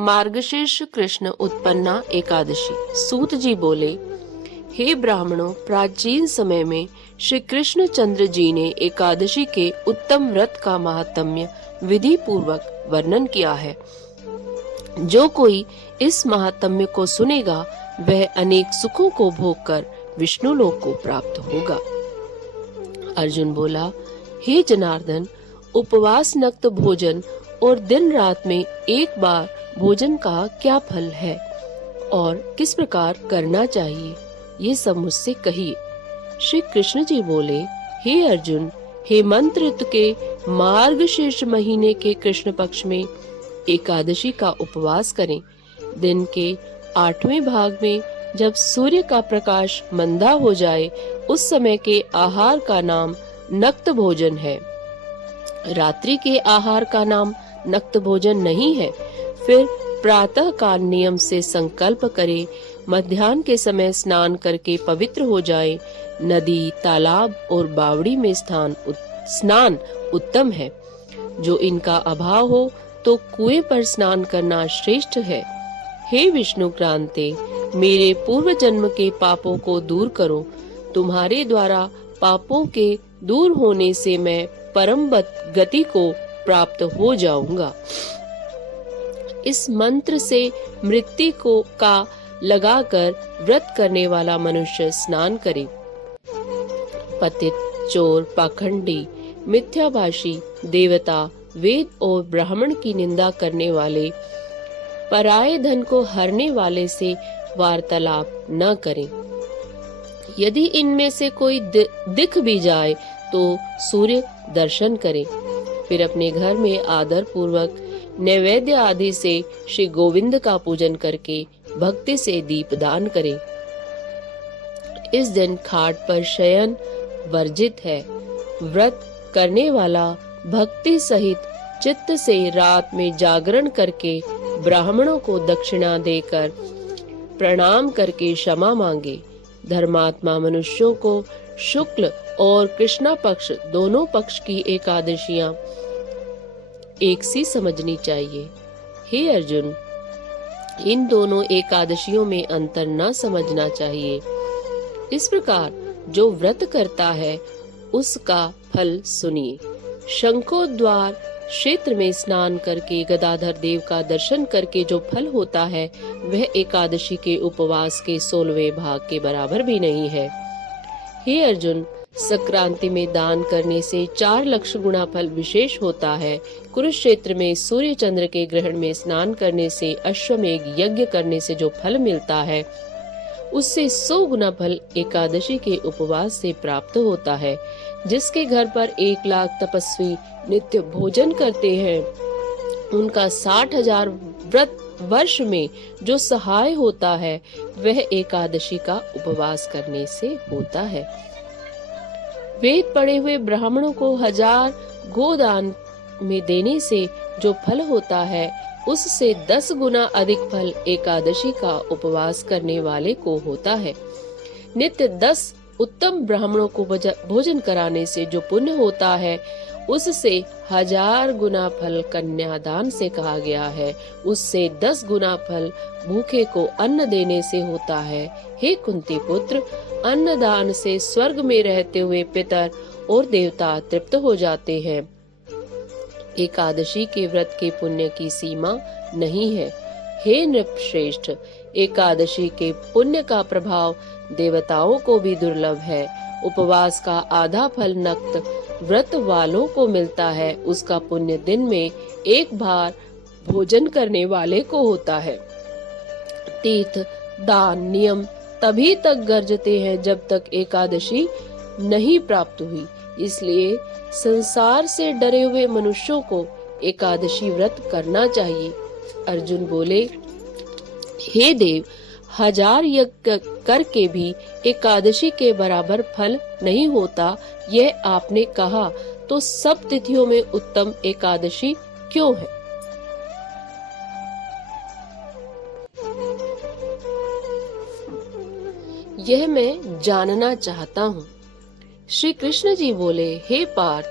मार्गशीर्ष कृष्ण उत्पन्ना एकादशी। सूत जी बोले, हे ब्राह्मणों, प्राचीन समय में श्री कृष्ण चंद्र जी ने एकादशी के उत्तम व्रत का महात्म्य विधि पूर्वक वर्णन किया है। जो कोई इस महात्म्य को सुनेगा वह अनेक सुखों को भोगकर विष्णु लोक को प्राप्त होगा। अर्जुन बोला, हे जनार्दन, उपवास नक्त भोजन और दिन रात में एक बार भोजन का क्या फल है और किस प्रकार करना चाहिए, ये सब मुझसे कहिए। श्री कृष्ण जी बोले, हे अर्जुन, हेमंत ऋतु के मार्गशीर्ष महीने के कृष्ण पक्ष में एकादशी का उपवास करें। दिन के 8वें भाग में जब सूर्य का प्रकाश मंदा हो जाए, उस समय के आहार का नाम नक्त भोजन है। रात्रि के आहार का नाम नक्त भोजन नहीं है। फिर प्रातः काल नियम से संकल्प करे, मध्याह्न के समय स्नान करके पवित्र हो जाए। नदी, तालाब और बावड़ी में स्नान उत्तम है। जो इनका अभाव हो तो कुएं पर स्नान करना श्रेष्ठ है। हे विष्णु क्रांते, मेरे पूर्व जन्म के पापों को दूर करो। तुम्हारे द्वारा पापों के दूर होने से मैं परम गति को प्राप्त हो जाऊंगा। इस मंत्र से मृत्यु को का लगाकर व्रत करने वाला मनुष्य स्नान करे। पतित, चोर, पाखंडी, मिथ्याभाषी, देवता, वेद और ब्राह्मण की निंदा करने वाले, पराये धन को हरने वाले से वार्तालाप न करें। यदि इनमें से कोई दिख भी जाए तो सूर्य दर्शन करें। फिर अपने घर में आदर पूर्वक नैवेद्य आदि से श्री गोविंद का पूजन करके भक्ति से दीपदान करें। इस दिन खाट पर शयन वर्जित है। व्रत करने वाला भक्ति सहित चित्त से रात में जागरण करके ब्राह्मणों को दक्षिणा देकर प्रणाम करके क्षमा मांगे। धर्मात्मा मनुष्यों को शुक्ल और कृष्णा पक्ष दोनों पक्ष की एकादशियां एक सी समझनी चाहिए। हे अर्जुन, इन दोनों एकादशियों में अंतर न समझना चाहिए। इस प्रकार जो व्रत करता है उसका फल सुनिए। शंखोद्वार क्षेत्र में स्नान करके गदाधर देव का दर्शन करके जो फल होता है वह एकादशी के उपवास के 16वें भाग के बराबर भी नहीं है। हे अर्जुन, संक्रांति में दान करने से 4 लाख गुना फल विशेष होता है। कुरुक्षेत्र में सूर्य चंद्र के ग्रहण में स्नान करने से, अश्वमेघ यज्ञ करने से जो फल मिलता है उससे 100 गुना फल एकादशी के उपवास से प्राप्त होता है। जिसके घर पर 1 लाख तपस्वी नित्य भोजन करते हैं, उनका 60,000 व्रत वर्ष में जो सहाय होता है वह एकादशी का उपवास करने से होता है। वेद पढ़े हुए ब्राह्मणों को 1000 गोदान में देने से जो फल होता है उससे 10 गुना अधिक फल एकादशी का उपवास करने वाले को होता है। नित्य 10 उत्तम ब्राह्मणों को भोजन कराने से जो पुण्य होता है उससे 1000 गुना फल कन्यादान से कहा गया है। उससे 10 गुना फल भूखे को अन्न देने से होता है। हे कुंती पुत्र, अन्नदान से स्वर्ग में रहते हुए पितर और देवता तृप्त हो जाते हैं। एकादशी के व्रत के पुण्य की सीमा नहीं है। हे नृपश्रेष्ठ, एकादशी के पुण्य का प्रभाव देवताओं को भी दुर्लभ है। उपवास का आधा फल नक्त व्रत वालों को मिलता है। उसका पुण्य दिन में एक बार भोजन करने वाले को होता है। तीर्थ, दान, नियम तभी तक गर्जते हैं जब तक एकादशी नहीं प्राप्त हुई। इसलिए संसार से डरे हुए मनुष्यों को एकादशी व्रत करना चाहिए। अर्जुन बोले, हे देव, 1000 यज्ञ करके भी एकादशी के बराबर फल नहीं होता, यह आपने कहा, तो सब तिथियों में उत्तम एकादशी क्यों है? यह मैं जानना चाहता हूँ। श्री कृष्ण जी बोले, हे पार्थ,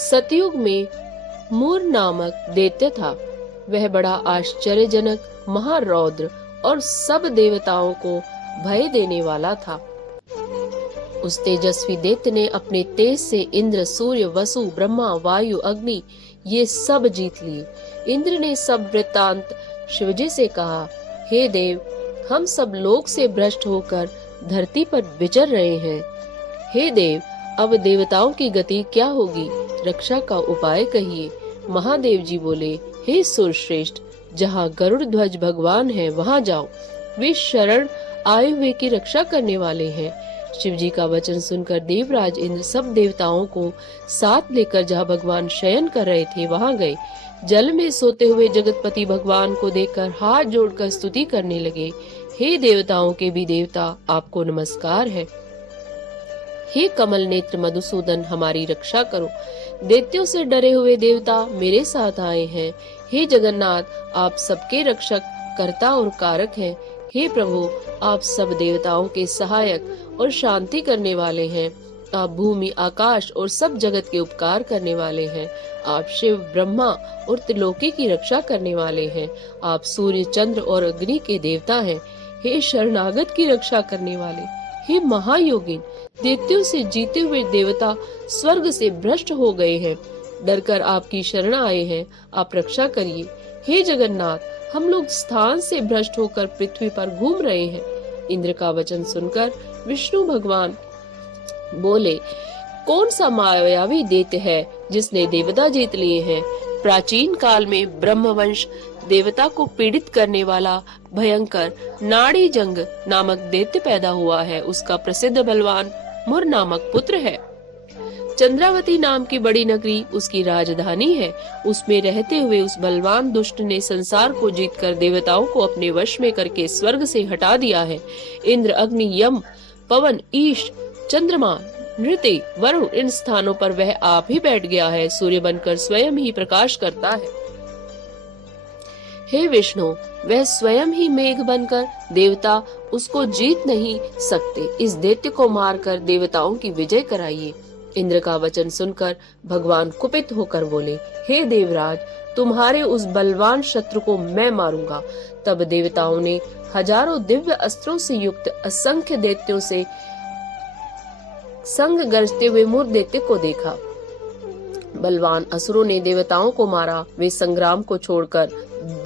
सतयुग में मूर नामक दैत्य था। वह बड़ा आश्चर्यजनक, महारौद्र और सब देवताओं को भय देने वाला था। उस तेजस्वी दैत्य ने अपने तेज से इंद्र, सूर्य, वसु, ब्रह्मा, वायु, अग्नि ये सब जीत लिए। इंद्र ने सब वृत्तांत शिवजी से कहा, हे देव, हम सब लोक से भ्रष्ट होकर धरती पर विचर रहे हैं। हे देव, अब देवताओं की गति क्या होगी? रक्षा का उपाय कहिए। महादेव जी बोले, हे सुरश्रेष्ठ, जहाँ गरुड़ ध्वज भगवान है वहाँ जाओ, वे शरण आए हुए की रक्षा करने वाले हैं। शिव जी का वचन सुनकर देवराज इंद्र सब देवताओं को साथ लेकर जहाँ भगवान शयन कर रहे थे वहाँ गए। जल में सोते हुए जगतपति भगवान को देखकर हाथ जोड़कर स्तुति करने लगे। हे देवताओं के भी देवता, आपको नमस्कार है। हे कमल नेत्र मधुसूदन, हमारी रक्षा करो। दैत्यों से डरे हुए देवता मेरे साथ आए हैं। हे जगन्नाथ, आप सबके रक्षक, कर्ता और कारक हैं। हे प्रभु, आप सब देवताओं के सहायक और शांति करने वाले हैं। आप भूमि, आकाश और सब जगत के उपकार करने वाले हैं। आप शिव, ब्रह्मा और त्रिलोकी की रक्षा करने वाले हैं। आप सूर्य, चंद्र और अग्नि के देवता हैं। हे शरणागत की रक्षा करने वाले, हे महायोगिन, दैत्यों से जीते हुए देवता स्वर्ग से भ्रष्ट हो गए हैं, डरकर आपकी शरण आए हैं, आप रक्षा करिए। हे जगन्नाथ, हम लोग स्थान से भ्रष्ट होकर पृथ्वी पर घूम रहे हैं। इंद्र का वचन सुनकर विष्णु भगवान बोले, कौन सा मायावी दैत्य है जिसने देवता जीत लिए हैं? प्राचीन काल में ब्रह्मवंश देवता को पीड़ित करने वाला भयंकर नाड़ी जंग नामक दैत्य पैदा हुआ है। उसका प्रसिद्ध बलवान मुर नामक पुत्र है। चंद्रावती नाम की बड़ी नगरी उसकी राजधानी है। उसमें रहते हुए उस बलवान दुष्ट ने संसार को जीतकर देवताओं को अपने वश में करके स्वर्ग से हटा दिया है। इंद्र, अग्नि, यम, पवन, ईश, चंद्रमा, नृत्य, वरुण, इन स्थानों पर वह आप ही बैठ गया है। सूर्य बनकर स्वयं ही प्रकाश करता है। हे विष्णु, वह स्वयं ही मेघ बनकर देवता उसको जीत नहीं सकते। इस दैत्य को मारकर देवताओं की विजय कराइए। इंद्र का वचन सुनकर भगवान कुपित होकर बोले, हे देवराज, तुम्हारे उस बलवान शत्रु को मैं मारूंगा। तब देवताओं ने हजारों दिव्य अस्त्रों से युक्त असंख्य दैत्यों से संग गरजते हुए मुर दैत्य को देखा। बलवान असुरों ने देवताओं को मारा। वे संग्राम को छोड़कर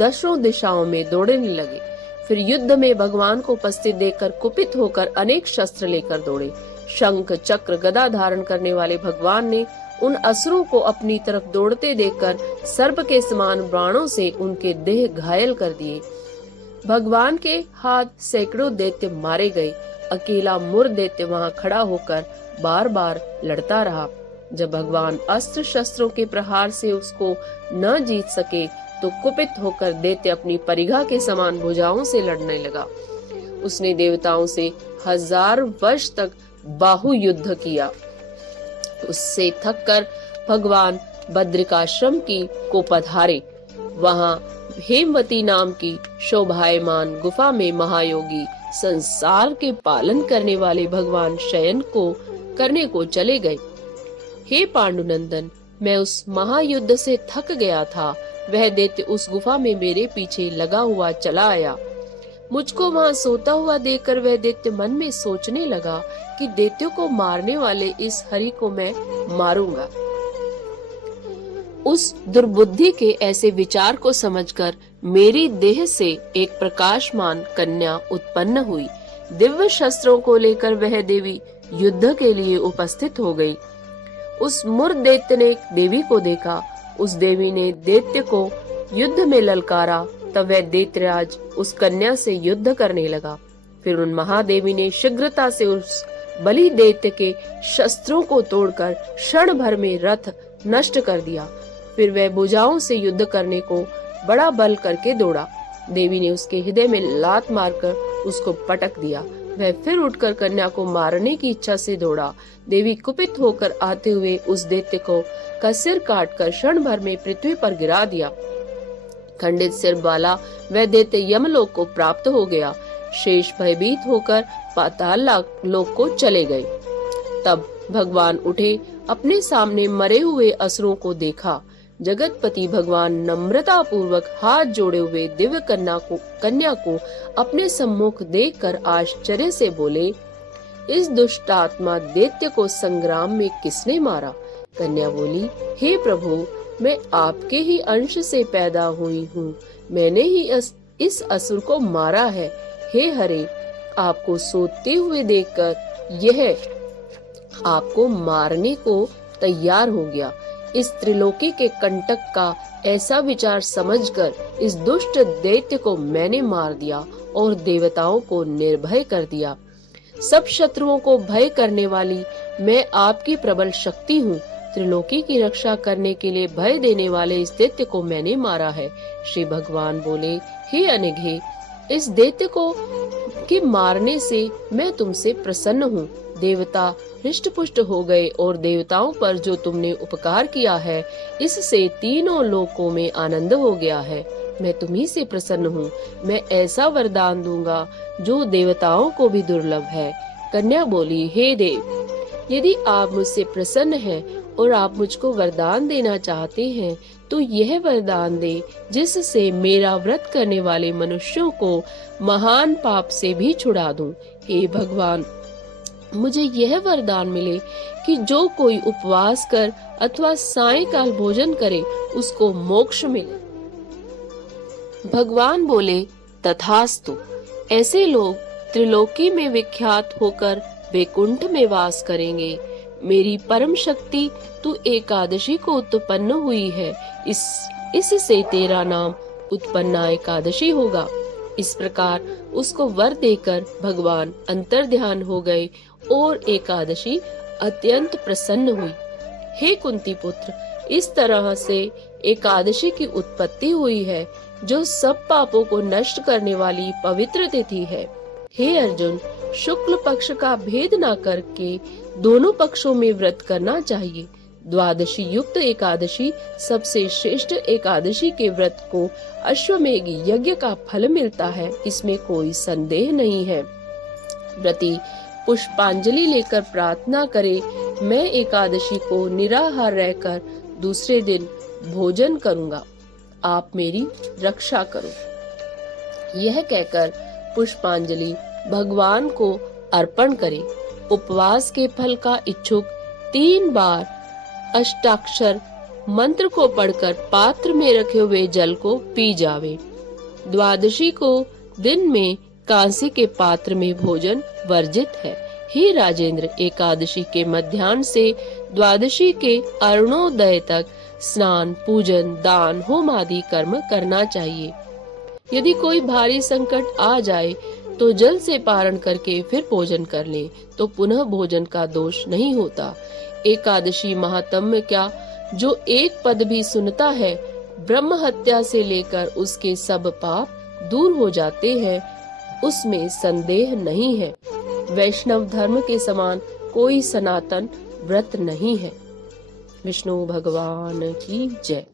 दसों दिशाओं में दौड़ने लगे। फिर युद्ध में भगवान को उपस्थित देखकर कुपित होकर अनेक शस्त्र लेकर दौड़े। शंख, चक्र, गदा धारण करने वाले भगवान ने उन असुरों को अपनी तरफ दौड़ते देखकर सर्प के समान बाणों से उनके देह घायल कर दिए। भगवान के हाथ सैकड़ों दैत्य मारे गए। अकेला मुर दैत्य वहां खड़ा होकर बार बार लड़ता रहा। जब भगवान अस्त्र शस्त्रों के प्रहार से उसको न जीत सके तो कुपित होकर दैत्य अपनी परिघा के समान भुजाओं से लड़ने लगा। उसने देवताओं से 1000 वर्ष तक बाहु युद्ध किया। उससे थककर भगवान बद्रिकाश्रम की को पधारे। वहां हेमवती नाम की शोभायमान गुफा में महायोगी संसार के पालन करने वाले भगवान शयन को करने को चले गए। हे पांडुनंदन, मैं उस महायुद्ध से थक गया था। वह दैत्य उस गुफा में मेरे पीछे लगा हुआ चला आया। मुझको वहां सोता हुआ देखकर वह दैत्य मन में सोचने लगा कि दैत्यों को मारने वाले इस हरि को मैं मारूंगा। उस दुर्बुद्धि के ऐसे विचार को समझकर मेरी देह से एक प्रकाशमान कन्या उत्पन्न हुई। दिव्य शस्त्रों को लेकर वह देवी युद्ध के लिए उपस्थित हो गई। उस मुर दैत्य ने देवी को देखा। उस देवी ने दैत्य को युद्ध में ललकारा। तब वह दैत्यराज उस कन्या से युद्ध करने लगा। फिर उन महादेवी ने शीघ्रता से उस बलि दैत्य के शस्त्रों को तोड़कर क्षण भर में रथ नष्ट कर दिया। फिर वह भुजाओं से युद्ध करने को बड़ा बल करके दौड़ा। देवी ने उसके हृदय में लात मारकर उसको पटक दिया। वह फिर उठकर कन्या को मारने की इच्छा से दौड़ा। देवी कुपित होकर आते हुए उस दैत्य को का सिर काटकर क्षण भर में पृथ्वी पर गिरा दिया। खंडित सिर वाला वह दैत्य यमलोक को प्राप्त हो गया। शेष भयभीत होकर पाताल लोक को चले गए। तब भगवान उठे, अपने सामने मरे हुए असुरों को देखा। जगतपति भगवान नम्रता पूर्वक हाथ जोड़े हुए दिव्य कन्या को अपने सम्मुख देखकर आश्चर्य से बोले, इस दुष्टात्मा दैत्य को संग्राम में किसने मारा? कन्या बोली, हे प्रभु, मैं आपके ही अंश से पैदा हुई हूँ, मैंने ही इस असुर को मारा है। हे हरे, आपको सोते हुए देखकर यह आपको मारने को तैयार हो गया। इस त्रिलोकी के कंटक का ऐसा विचार समझकर इस दुष्ट दैत्य को मैंने मार दिया और देवताओं को निर्भय कर दिया। सब शत्रुओं को भय करने वाली मैं आपकी प्रबल शक्ति हूँ। त्रिलोकी की रक्षा करने के लिए भय देने वाले इस दैत्य को मैंने मारा है। श्री भगवान बोले, हे अनघे, इस दैत्य को के मारने से मैं तुमसे प्रसन्न हूँ। देवता हृष्ट पुष्ट हो गए और देवताओं पर जो तुमने उपकार किया है, इससे तीनों लोकों में आनंद हो गया है। मैं तुम्ही से प्रसन्न हूँ। मैं ऐसा वरदान दूंगा जो देवताओं को भी दुर्लभ है। कन्या बोली, हे देव, यदि आप मुझसे प्रसन्न हैं और आप मुझको वरदान देना चाहते हैं तो यह वरदान दे जिससे मेरा व्रत करने वाले मनुष्यों को महान पाप से भी छुड़ा दूं। हे भगवान, मुझे यह वरदान मिले कि जो कोई उपवास कर अथवा सायंकाल भोजन करे उसको मोक्ष मिले। भगवान बोले, तथास्तु। ऐसे लोग त्रिलोकी में विख्यात होकर वैकुंठ में वास करेंगे। मेरी परम शक्ति तू एकादशी को उत्पन्न हुई है, इससे तेरा नाम उत्पन्ना एकादशी होगा। इस प्रकार उसको वर देकर भगवान अंतर्ध्यान हो गए और एकादशी अत्यंत प्रसन्न हुई। हे कुंती पुत्र, इस तरह से एकादशी की उत्पत्ति हुई है, जो सब पापों को नष्ट करने वाली पवित्र तिथि है। हे अर्जुन, शुक्ल पक्ष का भेद न करके दोनों पक्षों में व्रत करना चाहिए। द्वादशी युक्त एकादशी सबसे श्रेष्ठ एकादशी के व्रत को अश्वमेघ यज्ञ का फल मिलता है, इसमें कोई संदेह नहीं है। व्रती पुष्पांजलि लेकर प्रार्थना करे, मैं एकादशी को निराहार रहकर दूसरे दिन भोजन करूंगा, आप मेरी रक्षा करो। यह कहकर पुष्पांजलि भगवान को अर्पण करे। उपवास के फल का इच्छुक 3 बार अष्टाक्षर मंत्र को पढ़कर पात्र में रखे हुए जल को पी जावे। द्वादशी को दिन में कांसे के पात्र में भोजन वर्जित है। हे राजेंद्र, एकादशी के मध्याह्न से द्वादशी के अरुणोदय तक स्नान, पूजन, दान, होम आदि कर्म करना चाहिए। यदि कोई भारी संकट आ जाए तो जल से पारण करके फिर भोजन कर ले, तो पुनः भोजन का दोष नहीं होता। एकादशी महात्म्य क्या, जो एक पद भी सुनता है, ब्रह्म हत्या से लेकर उसके सब पाप दूर हो जाते हैं, उसमें संदेह नहीं है। वैष्णव धर्म के समान कोई सनातन व्रत नहीं है। विष्णु भगवान की जय।